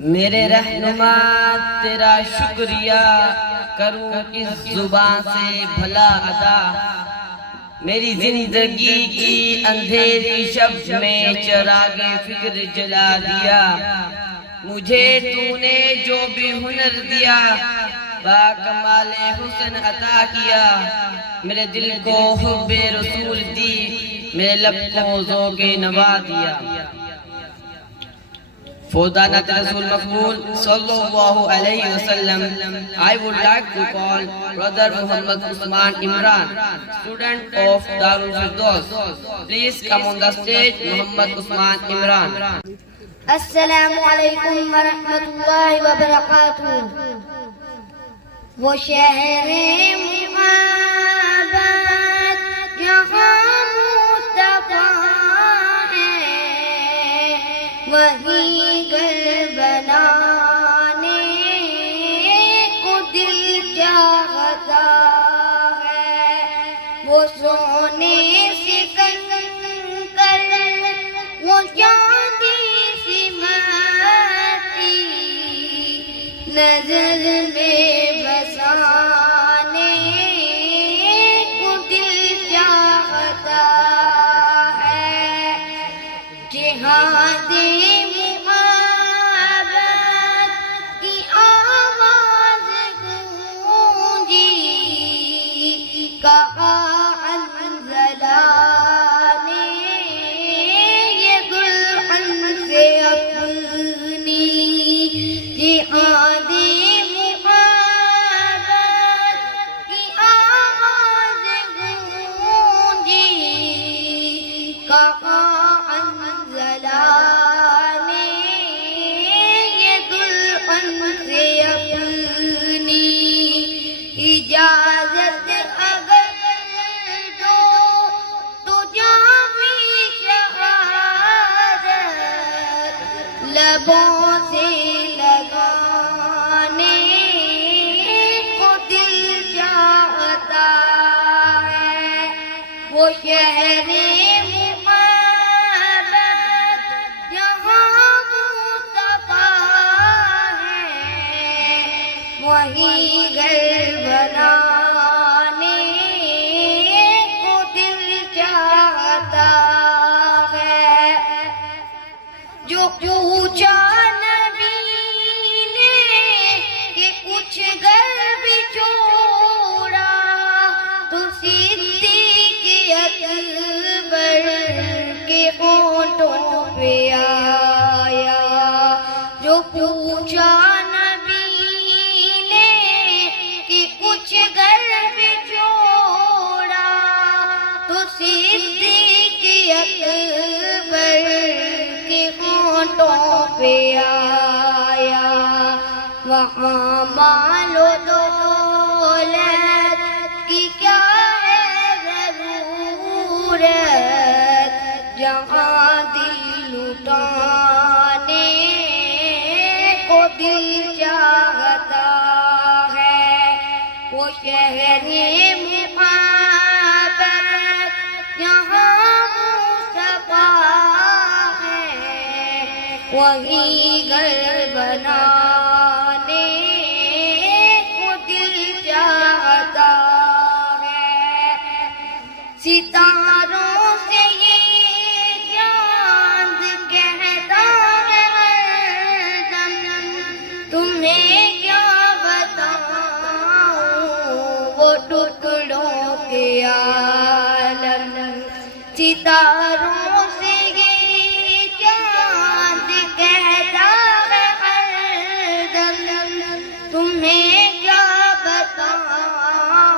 میرے رہنما تیرا شکریہ کروں کس زبان سے بھلا ادا، میری زندگی کی اندھیری شب میں چراغ فکر جلا دیا، مجھے تو نے جو بھی ہنر دیا با کمال حسن عطا کیا، میرے دل کو حب رسول دی، میرے لب کو ذوق نوا دیا۔ For the Rasul Maqbool sallallahu alayhi wasallam, I would like to call Brother Muhammad Usman Imran, student of Darul Firdaus. Please come on the stage, Muhammad Usman Imran. السلام علیکم ورحمۃ اللہ وبرکاتہ۔ وہ شہر محبت یہاں مصطفیٰ ہے، وہی گھر بنانے کو دل چاہتا ہے، وہ سونے سے کنکر وہ چاندی نظر میں بسانے کو دل چاہتا ہے، جہاد محبت کی آواز گونجی، کہا انزلا نے یہ گلشن سے اپنی، جہاد اجازت اگر دو تو جامی شہادت لبوں سے لگانے کو دل چاہتا ہے، وہ شہر محبت جہاں مصطفیٰ ہے، وہی گھر بنانے کو دل چاہتا ہے، جو پوچھا نبی نے کہ کچھ گھر بھی چھوڑا، تو صدیق اکبر کے ہونٹوں پہ آیا، جو پوچھا گھر بھی چھوڑا، تو صدیق اکبر کے ہونٹوں پہ آیا، وہاں مال و دولت کی کیا ہے ضرورت، جہاں دل لٹانے کو دل چاہتا ہے، وہ شہر محبت یہاں مصطفیٰ ہے، وہی گھر بنانے کو دل چاہتا ہے، ستاروں سے یہ چاند کہتا ہے ہر دم، تمہیں ٹکڑوں کے عالم، ستاروں سے یہ چاند کہتا ہے ہر دم، تمہیں کیا بتاؤں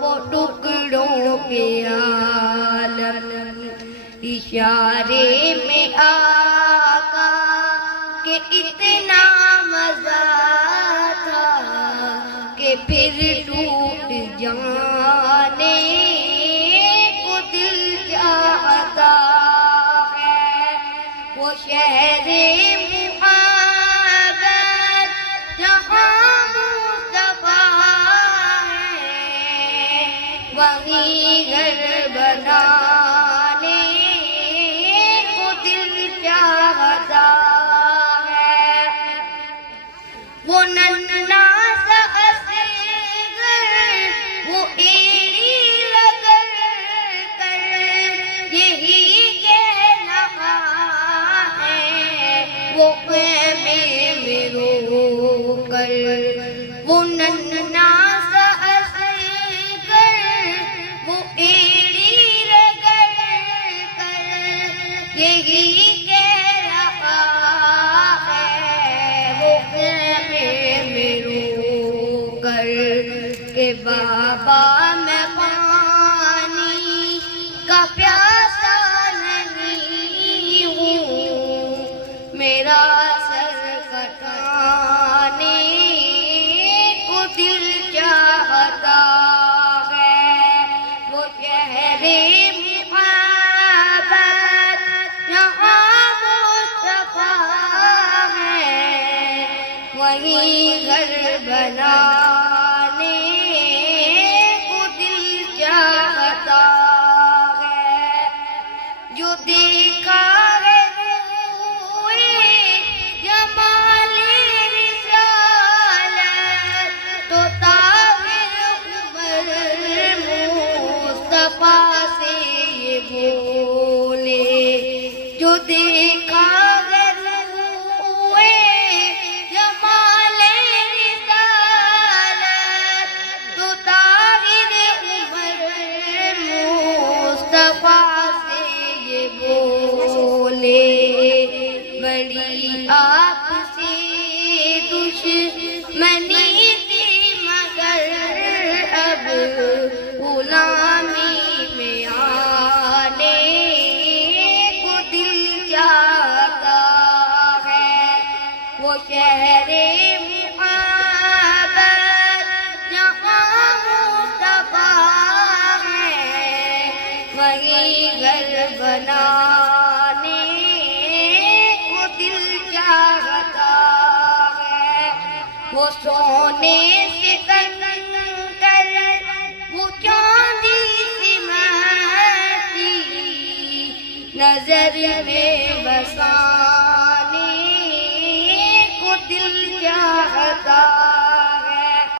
وہ ٹکڑوں کے عالم، اشارے میں آقا کہ اتنا مزہ تھا کہ پھر ٹوٹ جانے کو دل چاہتا ہے، وہ شہر محبت جہاں مصطفیٰ ہے، وہی گھر بنانے کو دل چاہتا ہے، وہ خیمے میں رو کر، وہ ننھا سا اصغر وہ ایڑی رگڑ کر یہی کہہ رہا ہے، وہ خیمے میں رو کر کہ بابا میں پانی کا پیاسا نہیں ہوں، میرا سر کٹانے کو دل چاہتا ہے، وہ شہرِ محبت یہاں مصطفیٰ ہے، وہیں گھر بنانے کو دل چاہتا ہے، جو دیکھا ہے روئے جمال رسالت تو طاہر عمر مصطفیٰ سے یہ بولے، جو دیکھا ہے روئے جمال رسالت تو طاہر عمر مصطفیٰ سے یہ بولے، بڑی آپ سے دشمنی تھی مگر اب غلامی میں آنے کو دل چاہتا ہے، وہ شہرِ محبت جہاں مصطفیٰ ہے، وہیں گھر بنانے کو دل چاہتا ہے، وہ سونے سے کنکر وہ چاندی سے مٹی نظر میں بسانے کو دل چاہتا